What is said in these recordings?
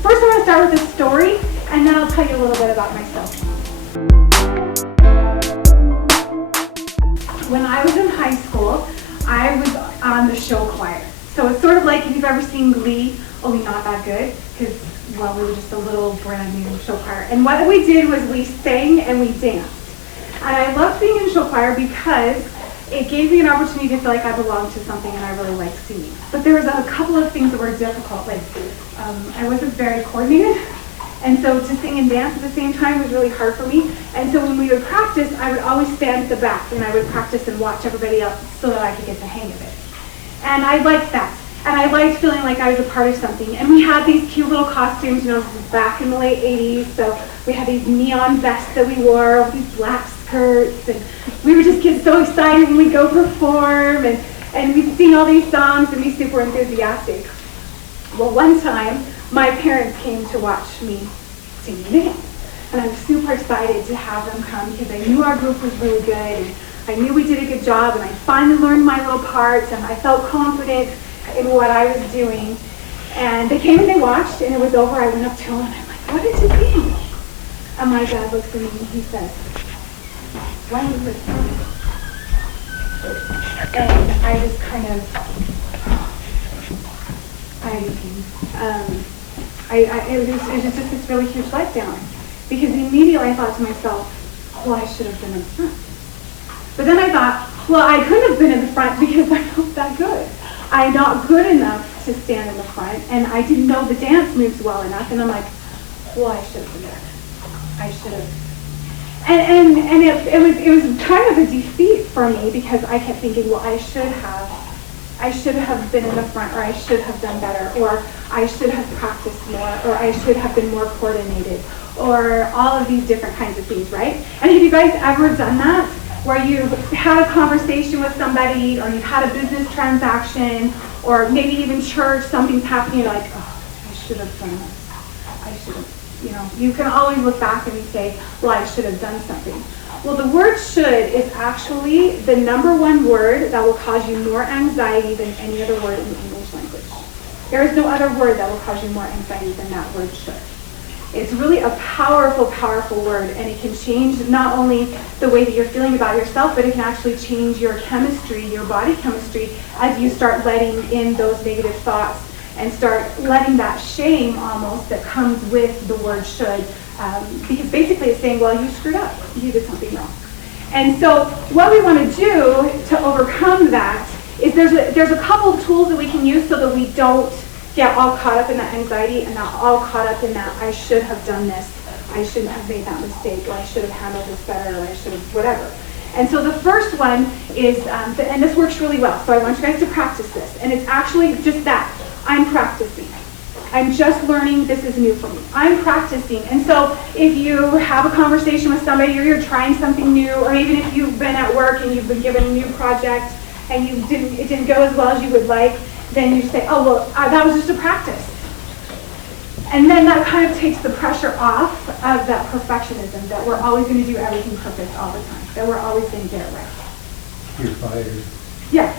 first I'm going to start with a story, and then I'll tell you a little bit about myself. When I was in high school, I was on the show choir. So it's sort of like if you've ever seen Glee, only not that good, because, well, we were just a little brand new show choir. And what we did was we sang and we danced. And I loved being in show choir because it gave me an opportunity to feel like I belonged to something, and I really liked singing. But there was a couple of things that were difficult. Like, I wasn't very coordinated. And so to sing and dance at the same time was really hard for me. And so when we would practice, I would always stand at the back and I would practice and watch everybody else so that I could get the hang of it. And I liked that. And I liked feeling like I was a part of something. And we had these cute little costumes, you know, this was back in the late 80s. So we had these neon vests that we wore, with these black skirts. And we would just get so excited when we'd go perform. And we'd sing all these songs and be super enthusiastic. Well, one time, my parents came to watch me sing and dance. And I was super excited to have them come because I knew our group was really good. And I knew we did a good job. And I finally learned my little parts. And I felt confident in what I was doing. And they came and they watched. And it was over. I went up to them. And I'm like, what did you think? And my dad looks at me and he says, why don't you listen? And I just kind of... it was just this really huge letdown, because immediately I thought to myself, well, I should have been in the front. But then I thought, well, I couldn't have been in the front because I'm not that good. I'm not good enough to stand in the front, and I didn't know the dance moves well enough, and I'm like, well, I should have been there. I should have. And it was kind of a defeat for me, because I kept thinking, well, I should have been in the front, or I should have done better, or I should have practiced more, or I should have been more coordinated, or all of these different kinds of things, right? And have you guys ever done that, where you've had a conversation with somebody, or you've had a business transaction, or maybe even church, something's happening, you're like, oh, I should have done this. I should have, you know. You can always look back and you say, well, I should have done something. Well, the word should is actually the number one word that will cause you more anxiety than any other word in the English language. There is no other word that will cause you more anxiety than that word should. It's really a powerful, powerful word, and it can change not only the way that you're feeling about yourself, but it can actually change your chemistry, your body chemistry, as you start letting in those negative thoughts and start letting that shame almost that comes with the word should. Because basically it's saying, well, you screwed up. You did something wrong. And so what we want to do to overcome that is there's a couple of tools that we can use so that we don't get all caught up in that anxiety and not all caught up in that I should have done this, I shouldn't have made that mistake, or I should have handled this better, or I should have whatever. And so the first one is, and this works really well, so I want you guys to practice this. And it's actually just that. I'm practicing. I'm just learning. This is new for me. I'm practicing. And so if you have a conversation with somebody, or you're trying something new, or even if you've been at work and you've been given a new project and it didn't go as well as you would like, then you say, oh, well, that was just a practice. And then that kind of takes the pressure off of that perfectionism, that we're always going to do everything perfect all the time, that we're always going to get it right. You're fired. Yeah.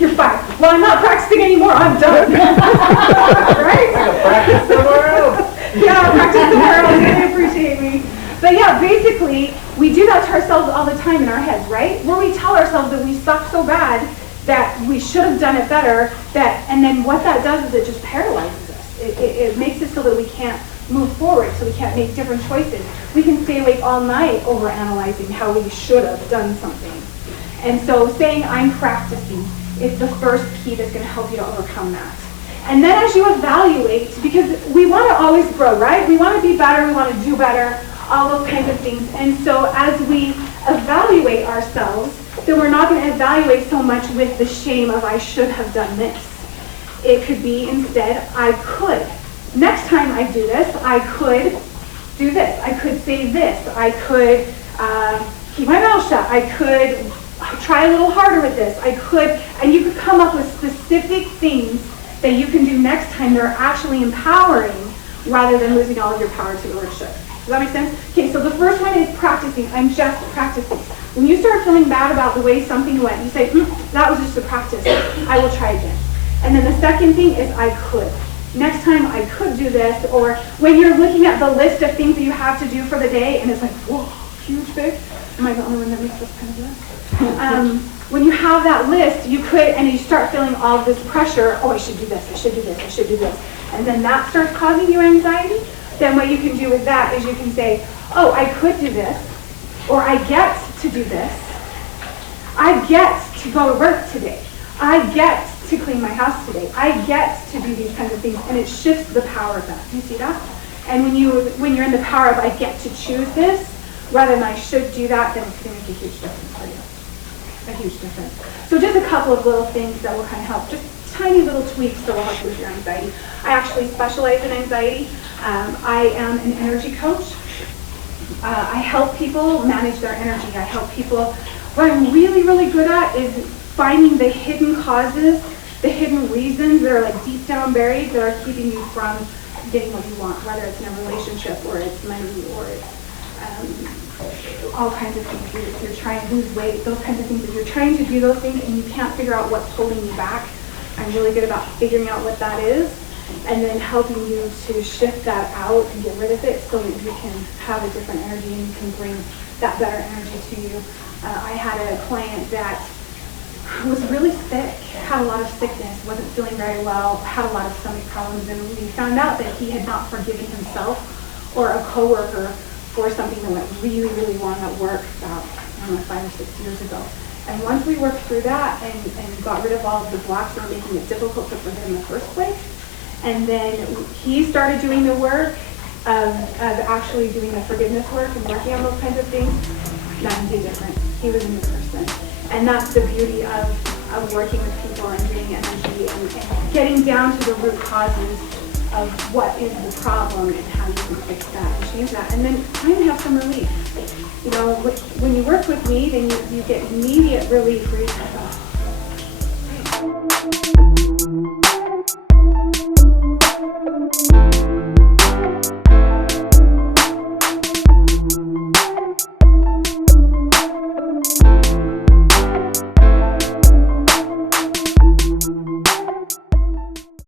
You're fired. Well, I'm not practicing anymore. I'm done. Right? I gotta practice somewhere else. Yeah, practice somewhere else. They appreciate me. But yeah, basically, we do that to ourselves all the time in our heads, right? Where we tell ourselves that we suck so bad that we should have done it better, and then what that does is it just paralyzes us. It makes it so that we can't move forward, so we can't make different choices. We can stay awake all night over analyzing how we should have done something. And so saying I'm practicing is the first key that's going to help you to overcome that. And then as you evaluate, because we want to always grow, right? We want to be better, we want to do better, all those kinds of things. And so as we evaluate ourselves, then we're not going to evaluate so much with the shame of I should have done this. It could be instead, I could. Next time I do this, I could do this. I could say this. I could keep my mouth shut. I could try a little harder with this. I could, and you could come up with specific things that you can do next time that are actually empowering rather than losing all of your power to the word should. Does that make sense? Okay, so the first one is practicing. I'm just practicing. When you start feeling bad about the way something went, you say, that was just a practice. I will try again. And then the second thing is I could. next time I could do this, or when you're looking at the list of things that you have to do for the day, and it's like, whoa, huge, big. Am I the only one that makes this kind of list? When you have that list, you could, and you start feeling all of this pressure, oh, I should do this, I should do this, I should do this, and then that starts causing you anxiety, then what you can do with that is you can say, oh, I could do this, or I get to do this, I get to go to work today, I get to clean my house today, I get to do these kinds of things, and it shifts the power of that. Do you see that? And when you're in the power of I get to choose this, rather than I should do that, then it's going to make a huge difference for you. A huge difference. So just a couple of little things that will kind of help, just tiny little tweaks that will help you with your anxiety. I actually specialize in anxiety. I am an energy coach. I help people manage their energy. I help people. What I'm really, really good at is finding the hidden causes, the hidden reasons that are like deep down buried that are keeping you from getting what you want, whether it's in a relationship or it's money or it's all kinds of things. You're trying to lose weight, those kinds of things. If you're trying to do those things and you can't figure out what's holding you back, I'm really good about figuring out what that is and then helping you to shift that out and get rid of it so that you can have a different energy and you can bring that better energy to you. I had a client that was really sick, had a lot of sickness, wasn't feeling very well, had a lot of stomach problems, and we found out that he had not forgiven himself or a coworker for something that went really, really wrong at work about, I don't know, 5 or 6 years ago. And once we worked through that and got rid of all of the blocks that were making it difficult to forgive in the first place, and then he started doing the work of actually doing the forgiveness work and working on those kinds of things, nothing too different. He was a new person. And that's the beauty of working with people and doing energy and getting down to the root causes of what is the problem and how you can fix that and change that. And then try and have some relief. You know, when you work with me, then you get immediate relief where you think,